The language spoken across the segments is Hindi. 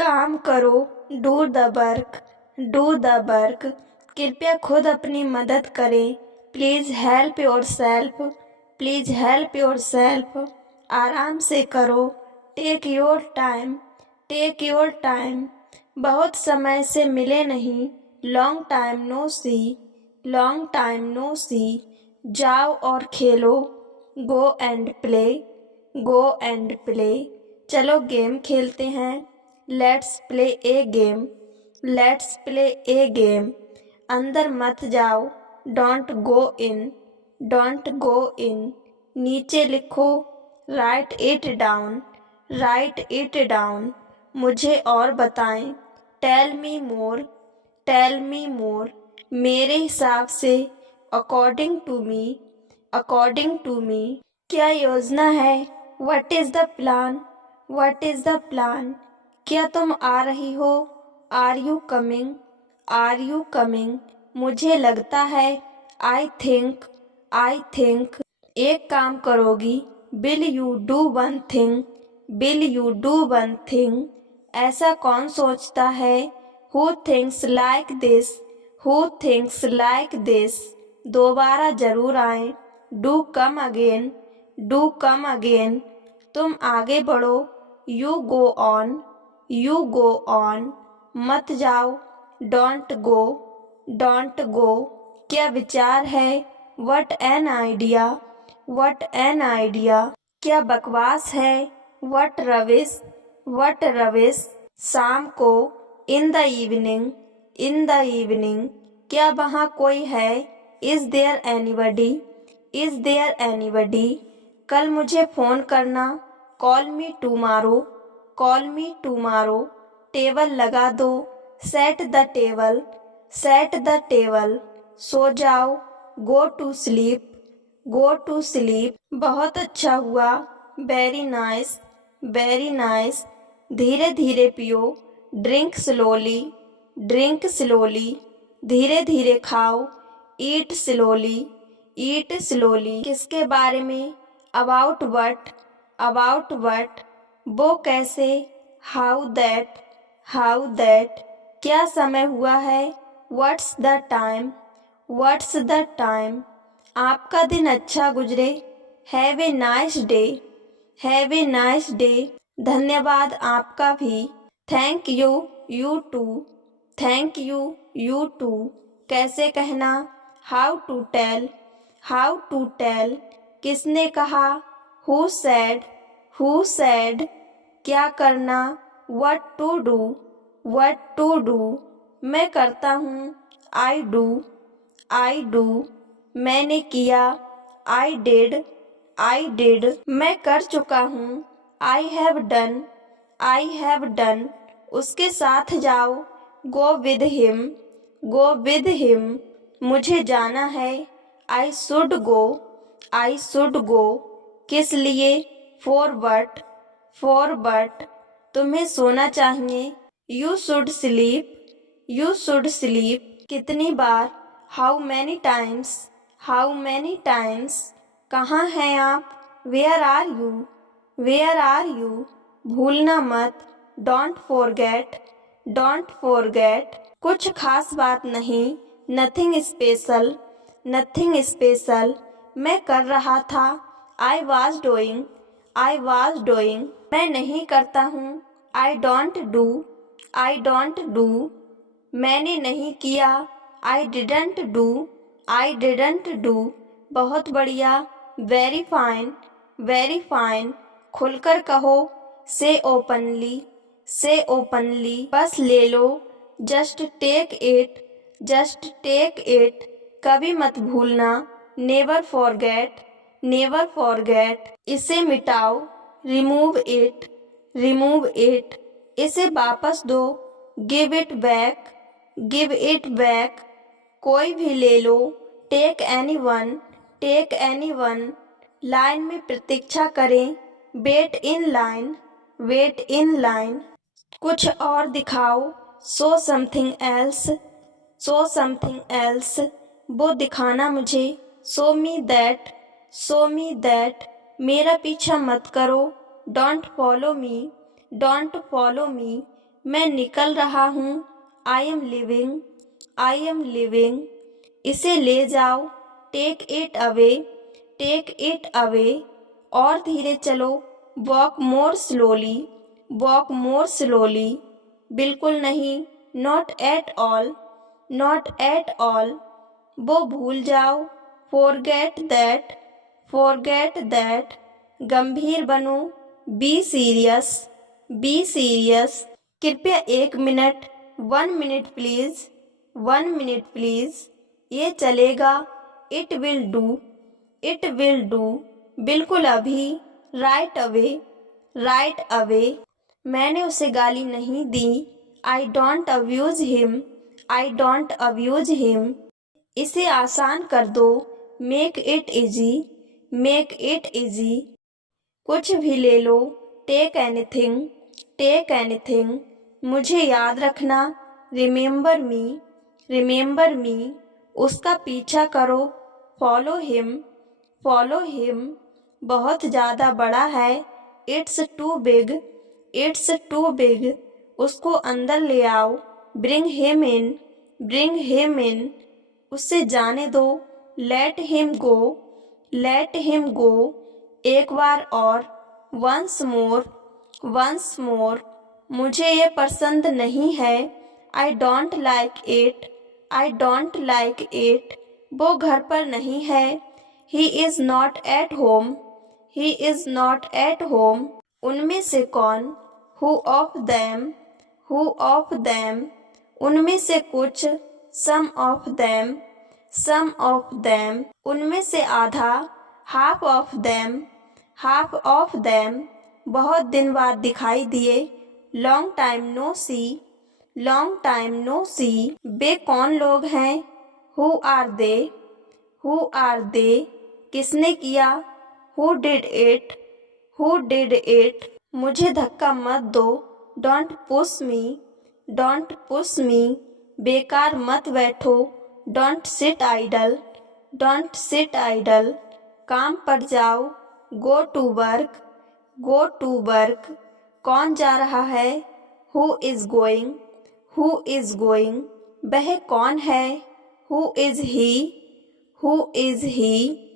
काम करो, do the work, do the work. कृपया खुद अपनी मदद करें। Please help yourself, please help yourself. आराम से करो, take your time, take your time. बहुत समय से मिले नहीं, long time no see, long time no see. जाओ और खेलो, go and play, go and play. चलो गेम खेलते हैं, let's play a game, let's play a game. अंदर मत जाओ, don't go in, don't go इन। नीचे लिखो, right it down, right it down. मुझे और बताएं, टेल मी मोर, टेल मी मोर। मेरे हिसाब से, according to me, according to me. क्या योजना है, what is the plan, what is the plan. क्या तुम आ रही हो, are you coming, are you coming. मुझे लगता है, आई थिंक, आई थिंक। एक काम करोगी, will you do one thing, will you do one thing. ऐसा कौन सोचता है, who thinks like this, who thinks like this. दोबारा जरूर आए, do come again, do come again. तुम आगे बढ़ो, you go on, you go on. मत जाओ, डोंट गो, डोंट गो। क्या विचार है, what an idea, what an idea. क्या बकवास है, व्हाट रविश, व्हाट रविश। शाम को, इन the evening, in the evening. क्या वहाँ कोई है, is there anybody, is there anybody. कल मुझे फ़ोन करना, call me tomorrow, call me tomorrow. Table लगा दो, set the table, set the table. सो जाओ, go to sleep, go to sleep. बहुत अच्छा हुआ, वेरी नाइस, वेरी नाइस। धीरे धीरे पियो, ड्रिंक स्लोली, ड्रिंक स्लोली। धीरे धीरे खाओ, ईट स्लोली, ईट स्लोली। किसके बारे में, अबाउट वट, अबाउट वट। वो कैसे, हाउ दैट, हाउ दैट। क्या समय हुआ है, what's the time, what's the time. आपका दिन अच्छा गुजरे, have a nice day, have a nice day. धन्यवाद आपका भी, thank you, you too, thank you, you too. कैसे कहना, how to tell, how to tell. किसने कहा, हु सेड, हु सेड। क्या करना, what to do, what to do. मैं करता हूँ, आई डू, आई डू। मैंने किया, आई डिड, आई डिड। मैं कर चुका हूँ, I have done, I have done. उसके साथ जाओ, go with him, go with him. मुझे जाना है, I should go, I should go. किस लिए, फॉर वट, फॉर वट। तुम्हें सोना चाहिए, you should sleep, you should sleep. कितनी बार, how many times, how many times. कहाँ हैं आप, where are you, where are you. भूलना मत, डोंट फॉरगेट, डोंट फॉरगेट। कुछ खास बात नहीं, नथिंग स्पेशल, नथिंग स्पेशल। मैं कर रहा था, I was doing, I was doing. मैं नहीं करता हूँ, I don't do, I don't do. मैंने नहीं किया, I didn't do, I didn't do. बहुत बढ़िया, वेरी फाइन, वेरी फाइन। खुलकर कहो, से ओपनली, से ओपनली। बस ले लो, just take it, just take it. कभी मत भूलना, नेवर फॉरगेट, नेवर फॉरगेट। इसे मिटाओ, रिमूव इट, रिमूव इट। इसे वापस दो, give it back, give it back. कोई भी ले लो, take anyone, take anyone. Line में प्रतीक्षा करें, wait in line, wait in line. कुछ और दिखाओ, show something else, show something else. वो दिखाना मुझे, show me that, show me that. मेरा पीछा मत करो, don't follow me, don't follow me. मैं निकल रहा हूँ। I am leaving, I am leaving. इसे ले जाओ, take it away, take it away. और धीरे चलो, walk more slowly, walk more slowly. बिल्कुल नहीं, not at all, not at all. वो भूल जाओ, फॉरगेट दैट, फॉरगेट दैट। गंभीर बनो, बी सीरियस, बी सीरियस। कृपया 1 minute, 1 minute please, 1 minute please. ये चलेगा, it will do, it will do. बिल्कुल अभी, राइट अवे, राइट अवे। मैंने उसे गाली नहीं दी। I don't abuse him, I don't abuse him. इसे आसान कर दो, make it easy, make it easy. कुछ भी ले लो, टेक एनीथिंग, टेक एनीथिंग। मुझे याद रखना, रिमेंबर मी, रिमेंबर मी। उसका पीछा करो, फॉलो हिम, फॉलो हिम। बहुत ज़्यादा बड़ा है, it's too big, it's too big. उसको अंदर ले आओ, bring him in, bring him in. उससे जाने दो, let him go, let him go. एक बार और, वंस मोर, वंस मोर। मुझे ये पसंद नहीं है, I don't like it, I don't like it. वो घर पर नहीं है, he is not at home, he is not at home. उनमें से कौन, who of them, who of them. उनमें से कुछ, some of them, some of them. उनमें से आधा, half of them, half of them. बहुत दिन बाद दिखाई दिए, long time no see, long time no see. वे कौन लोग हैं, who are they, who are they. किसने किया, who did it, who did it. मुझे धक्का मत दो, don't push me, don't push me. बेकार मत बैठो, don't sit idle, don't sit idle. काम पर जाओ, go to work, go to work. कौन जा रहा है, who is going, who is going. वह कौन है, who is he, who is he.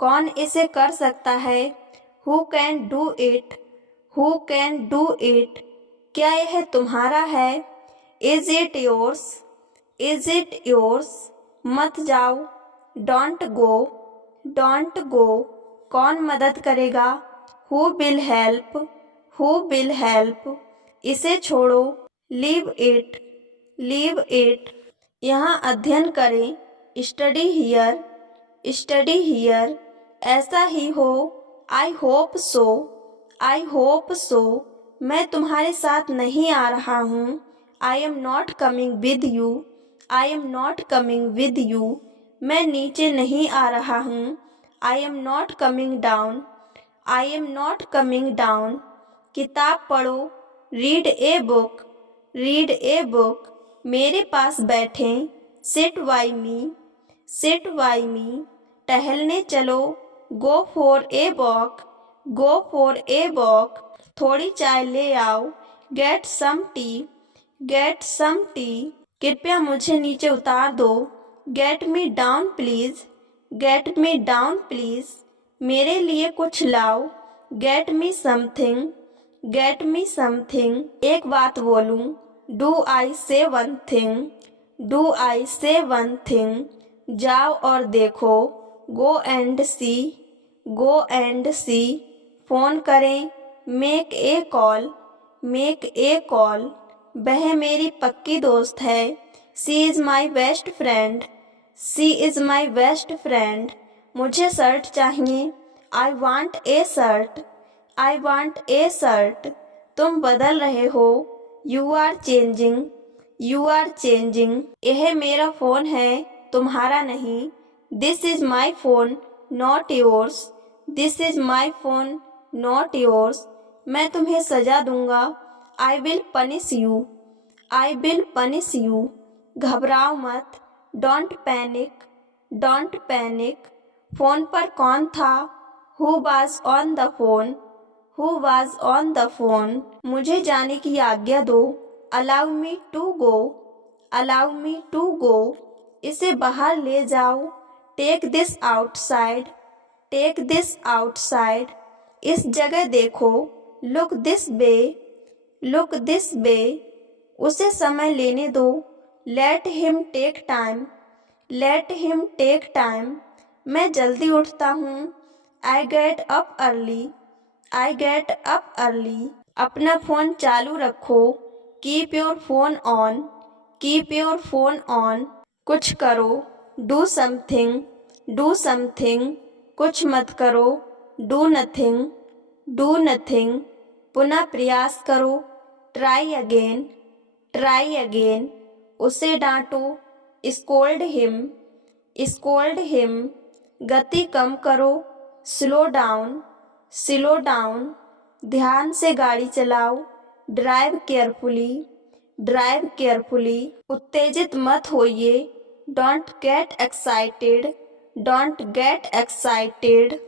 कौन इसे कर सकता है, who can do it, who can do it. क्या यह तुम्हारा है, is it yours, is it yours. मत जाओ, डोंट गो, डोंट गो। कौन मदद करेगा, who will help, who will help. इसे छोड़ो, लीव इट, लीव इट। यहाँ अध्ययन करें, स्टडी हियर, स्टडी हियर। ऐसा ही हो, I hope so, I hope so. मैं तुम्हारे साथ नहीं आ रहा हूँ, I am not coming with you, I am not coming with you. मैं नीचे नहीं आ रहा हूँ, I am not coming down, I am not coming down. किताब पढ़ो, read a book, read a book. मेरे पास बैठें, sit by me, sit by me. टहलने चलो, go for a walk, go for a walk. थोड़ी चाय ले आओ, get some tea, get some tea. कृपया मुझे नीचे उतार दो, get me down please, get me down please. मेरे लिए कुछ लाओ, get me something, get me something. एक बात बोलूं, डू आई से वन थिंग, डू आई से वन थिंग। जाओ और देखो, go and see, go and see. Phone करें, make a call, make a call. वह मेरी पक्की दोस्त है, she is my best friend, she is my best friend. मुझे शर्ट चाहिए, I want a shirt, I want a shirt. तुम बदल रहे हो, you are changing, you are changing. यह मेरा फ़ोन है, तुम्हारा नहीं। This is my phone, not yours, this is my phone, not yours. मैं तुम्हें सजा दूंगा, I will punish you, I will punish you. घबराओ मत, don't panic, don't panic. Phone पर कौन था, who was on the phone, who was on the phone. मुझे जाने की आज्ञा दो, allow me to go, allow me to go. इसे बाहर ले जाओ, take this outside, take this outside. इस जगह देखो, look this way, look this way. उसे समय लेने दो, let him take time, let him take time. मैं जल्दी उठता हूँ, I get up early, I get up early. अपना फ़ोन चालू रखो, keep your phone on, keep your phone on. कुछ करो, डू समथिंग, डू समथिंग। कुछ मत करो, डू नथिंग, डू नथिंग। पुनः प्रयास करो, ट्राई अगेन, ट्राई अगेन। उसे डांटो, स्कोल्ड हिम, स्कोल्ड हिम। गति कम करो, स्लो डाउन, स्लो डाउन। ध्यान से गाड़ी चलाओ, ड्राइव केयरफुली, ड्राइव केयरफुली। उत्तेजित मत होइए, don't get excited, don't get excited.